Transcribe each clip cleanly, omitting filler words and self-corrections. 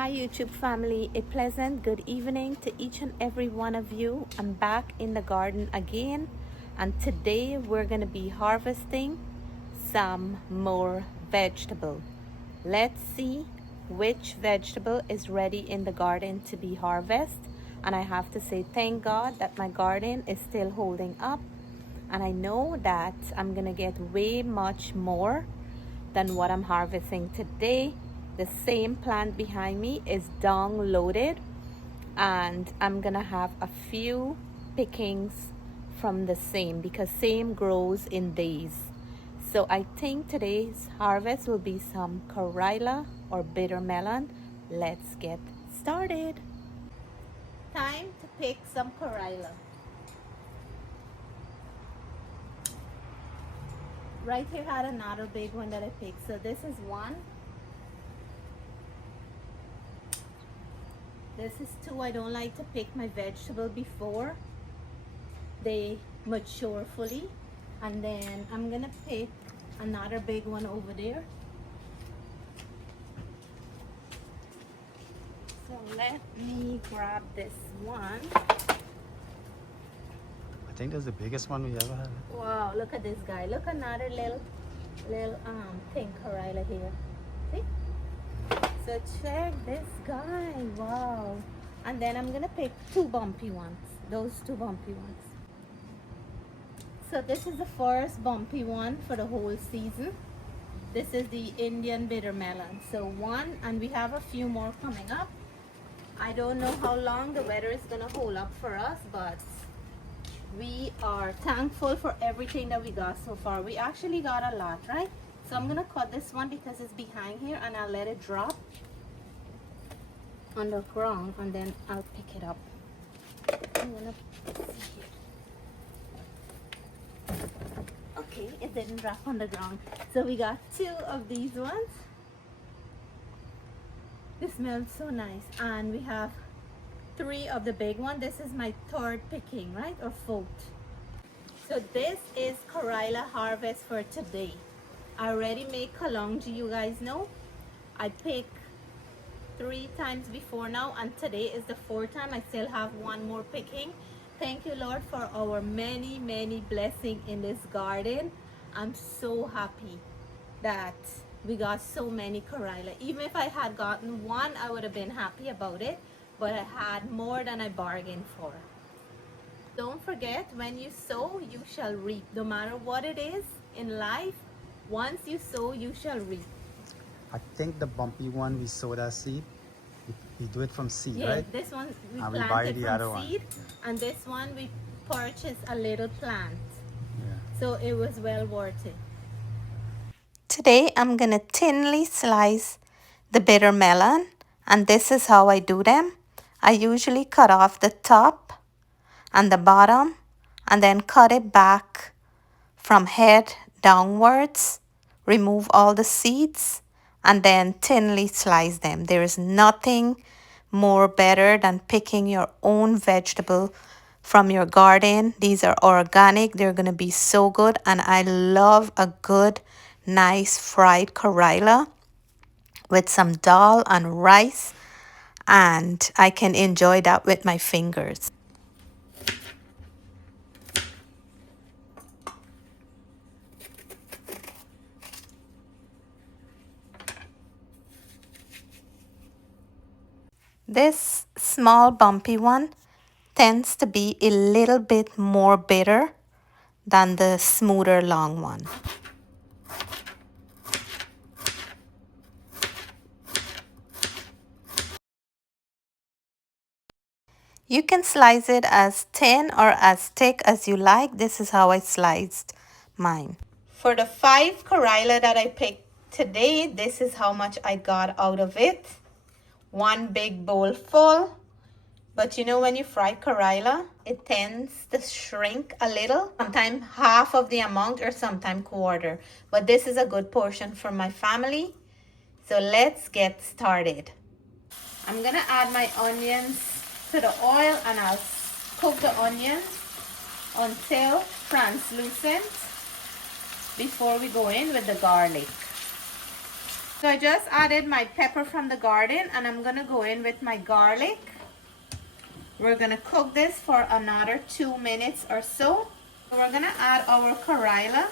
Hi YouTube family, a pleasant good evening to each and every one of you. I'm back in the garden again, and today we're going to be harvesting some more vegetable. Let's see which vegetable is ready in the garden to be harvested. And I have to say thank God that my garden is still holding up, and I know that I'm going to get way much more than what I'm harvesting today. The same plant behind me is dung loaded, and I'm gonna have a few pickings from the same because same grows in days. So I think today's harvest will be some karela or bitter melon. Let's get started. Time to pick some karela. Right here had another big one that I picked. So this is one. This is two. I don't like to pick my vegetable before they mature fully. And then I'm gonna pick another big one over there. So let me grab this one. I think that's the biggest one we ever had. Wow, look at this guy. Look, another little thing karela here. See? So check this guy. Wow. And then I'm gonna pick two bumpy ones. Those two bumpy ones. So this is the first bumpy one for the whole season. This is the Indian bitter melon. So one, and we have a few more coming up. I don't know how long the weather is gonna hold up for us, but we are thankful for everything that we got so far. We actually got a lot, right? So I'm gonna cut this one because it's behind here, and I'll let it drop on the ground, and then I'll pick it up. I'm gonna see here. Okay, it didn't drop on the ground. So we got two of these ones. This smells so nice. And we have three of the big one. This is my third picking, right? Or fourth. So this is karela harvest for today. I already made kalonji, you guys know. I picked 3 times before now, and today is the 4th time. I still have one more picking. Thank you, Lord, for our many blessings in this garden. I'm so happy that we got so many karela. Even if I had gotten one, I would have been happy about it, but I had more than I bargained for. Don't forget, when you sow, you shall reap. No matter what it is in life, once you sow, you shall reap. I think the bumpy one we sowed as seed. We do it from seed, Yeah, right? this one we And planted the from other seed, one. and this one we purchased a little plant. Yeah. So it was well worth it. Today I'm gonna thinly slice the bitter melon, and this is how I do them. I usually cut off the top and the bottom and then cut it back from head downwards, remove all the seeds, and then thinly slice them. There is nothing more better than picking your own vegetable from your garden. These are organic. They're going to be so good, and I love a good nice fried karela with some dahl and rice, and I can enjoy that with my fingers. This small bumpy one tends to be a little bit more bitter than the smoother long one. You can slice it as thin or as thick as you like. This is how I sliced mine. For the 5 karela that I picked today, this is how much I got out of it. One big bowl full. But you know, when you fry karela, it tends to shrink a little. Sometimes half of the amount or sometimes quarter. But this is a good portion for my family. So let's get started. I'm gonna add my onions to the oil, and I'll cook the onions until translucent before we go in with the garlic. So I just added my pepper from the garden, and I'm gonna go in with my garlic. We're gonna cook this for another 2 minutes or so. We're gonna add our karela.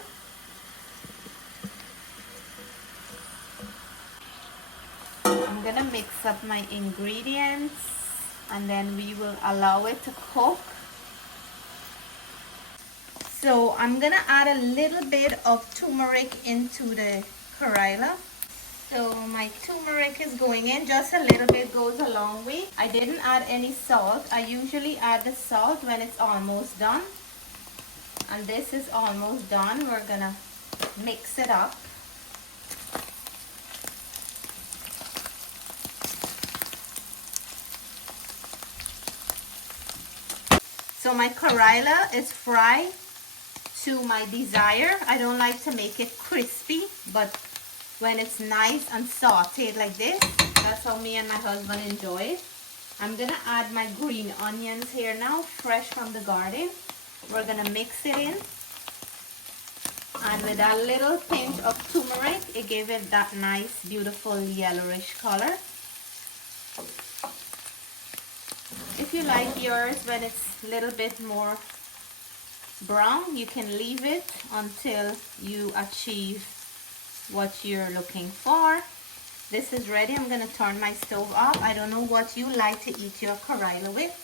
I'm gonna mix up my ingredients, and then we will allow it to cook. So I'm gonna add a little bit of turmeric into the karela. So my turmeric is going in, just a little bit goes a long way. I didn't add any salt. I usually add the salt when it's almost done. And this is almost done. We're gonna mix it up. So my karela is fried to my desire. I don't like to make it crispy, but when it's nice and sauteed like this, that's how me and my husband enjoy it. I'm gonna add my green onions here now, fresh from the garden. We're gonna mix it in. And with a little pinch of turmeric, it gave it that nice, beautiful yellowish color. If you like yours when it's a little bit more brown, you can leave it until you achieve what you're looking for. This is ready. I'm going to turn my stove off. I don't know what you like to eat your karela with,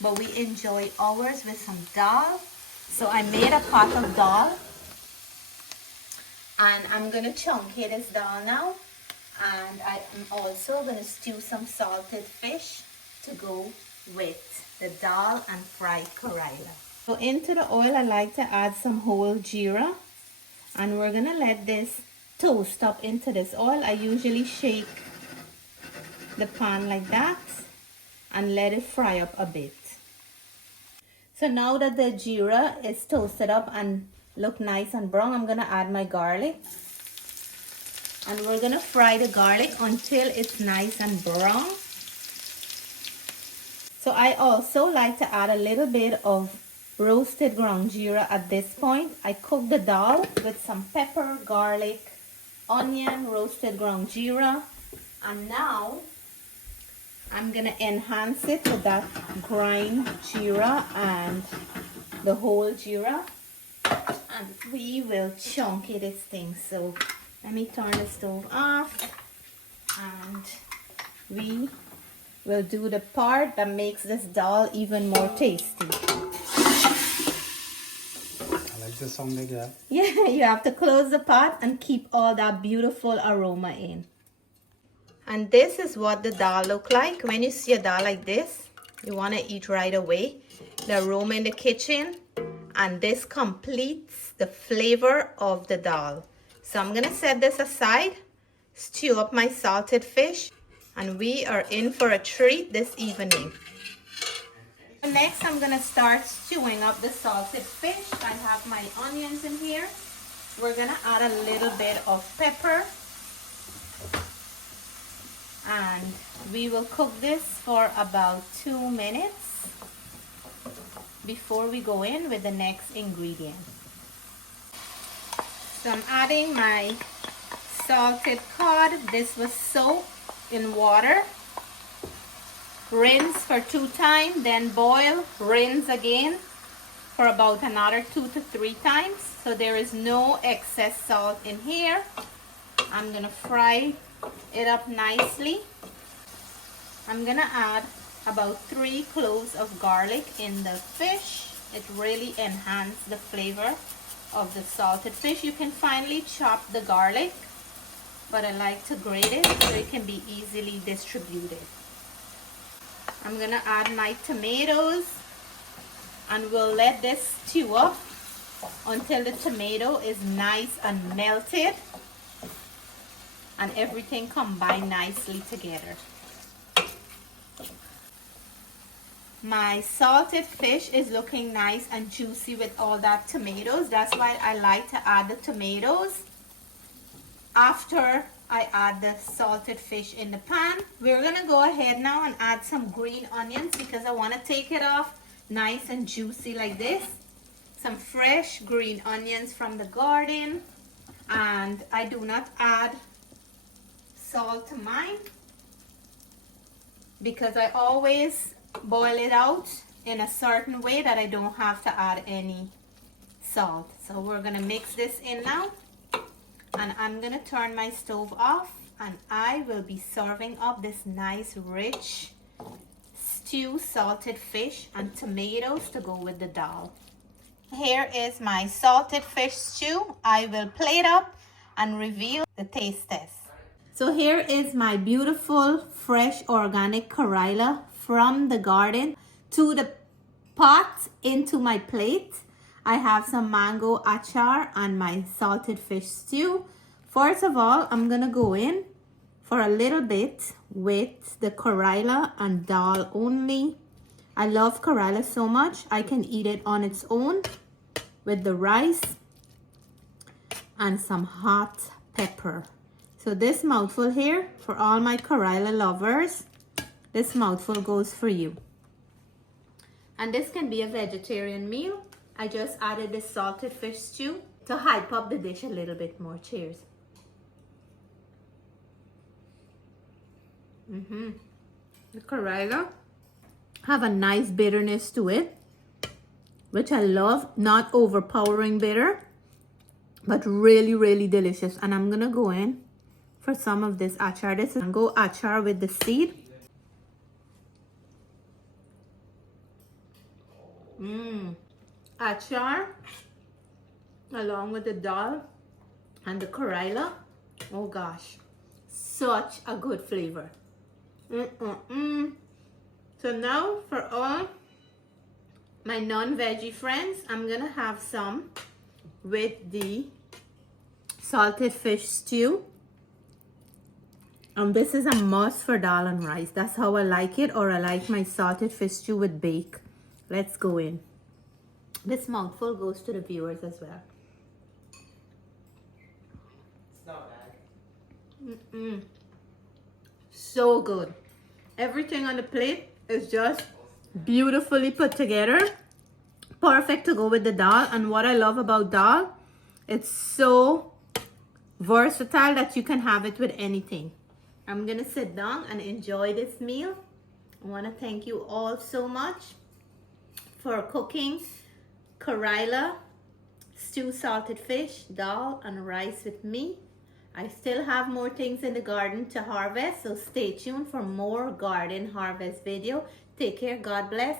but we enjoy ours with some dahl. So I made a pot of dahl, and I'm going to chunky this dahl now. And I am also going to stew some salted fish to go with the dahl and fried karela. So into the oil, I like to add some whole geera, and we're gonna let this toast up into this oil. I usually shake the pan like that and let it fry up a bit. So now that the geera is toasted up and look nice and brown, I'm gonna add my garlic, and we're gonna fry the garlic until it's nice and brown. So I also like to add a little bit of roasted ground geera at this point. I cook the dahl with some pepper, garlic, onion, roasted ground geera, and now I'm gonna enhance it with that grind geera and the whole geera, and we will chunky this thing. So let me turn the stove off, and we will do the part that makes this dahl even more tasty. I like the sound like that. Yeah, you have to close the pot and keep all that beautiful aroma in. And this is what the dahl look like. When you see a dahl like this, you want to eat right away. The aroma in the kitchen, and this completes the flavor of the dahl. So I'm gonna set this aside, stew up my salted fish, and we are in for a treat this evening. Next, I'm gonna start stewing up the salted fish. I have my onions in here. We're gonna add a little bit of pepper, and we will cook this for about 2 minutes before we go in with the next ingredient. So I'm adding my salted cod. This was soaked in water, rinse for 2 times, then boil, rinse again for about another 2 to 3 times. So there is no excess salt in here. I'm gonna fry it up nicely. I'm gonna add about 3 cloves of garlic in the fish. It really enhances the flavor of the salted fish. You can finely chop the garlic, but I like to grate it so it can be easily distributed. I'm gonna add my tomatoes, and we'll let this stew up until the tomato is nice and melted and everything combined nicely together. My salted fish is looking nice and juicy with all that tomatoes. That's why I like to add the tomatoes after I add the salted fish in the pan. We're gonna go ahead now and add some green onions because I want to take it off nice and juicy like this. Some fresh green onions from the garden, and I do not add salt to mine because I always boil it out in a certain way that I don't have to add any salt. So we're gonna mix this in now, and I'm gonna turn my stove off, and I will be serving up this nice rich stew salted fish and tomatoes to go with the dal. Here is my salted fish stew. I will plate up and reveal the taste test. So here is my beautiful fresh organic karela from the garden to the pot into my plate. I have some mango achar and my salted fish stew. First of all, I'm gonna go in for a little bit with the karela and dal only. I love karela so much, I can eat it on its own with the rice and some hot pepper. So this mouthful here, for all my karela lovers, this mouthful goes for you. And this can be a vegetarian meal. I just added this salted fish stew to hype up the dish a little bit more. Cheers. The karela have a nice bitterness to it, which I love. Not overpowering bitter, but really, really delicious. And I'm gonna go in for some of this achar. This is mango achar with the seed. Achar along with the dal and the karela. Oh gosh, such a good flavor. So now for all my non-veggie friends, I'm gonna have some with the salted fish stew. This is a must for dal and rice. That's how I like it, or I like my salted fish stew with bake. Let's go in. This mouthful goes to the viewers as well. It's not bad. So good. Everything on the plate is just beautifully put together. Perfect to go with the dal. And what I love about dal, it's so versatile that you can have it with anything. I'm gonna sit down and enjoy this meal. I want to thank you all so much for cooking karela, stew salted fish, dal and rice with me. I still have more things in the garden to harvest, so stay tuned for more garden harvest video. Take care. God bless.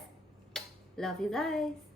Love you guys.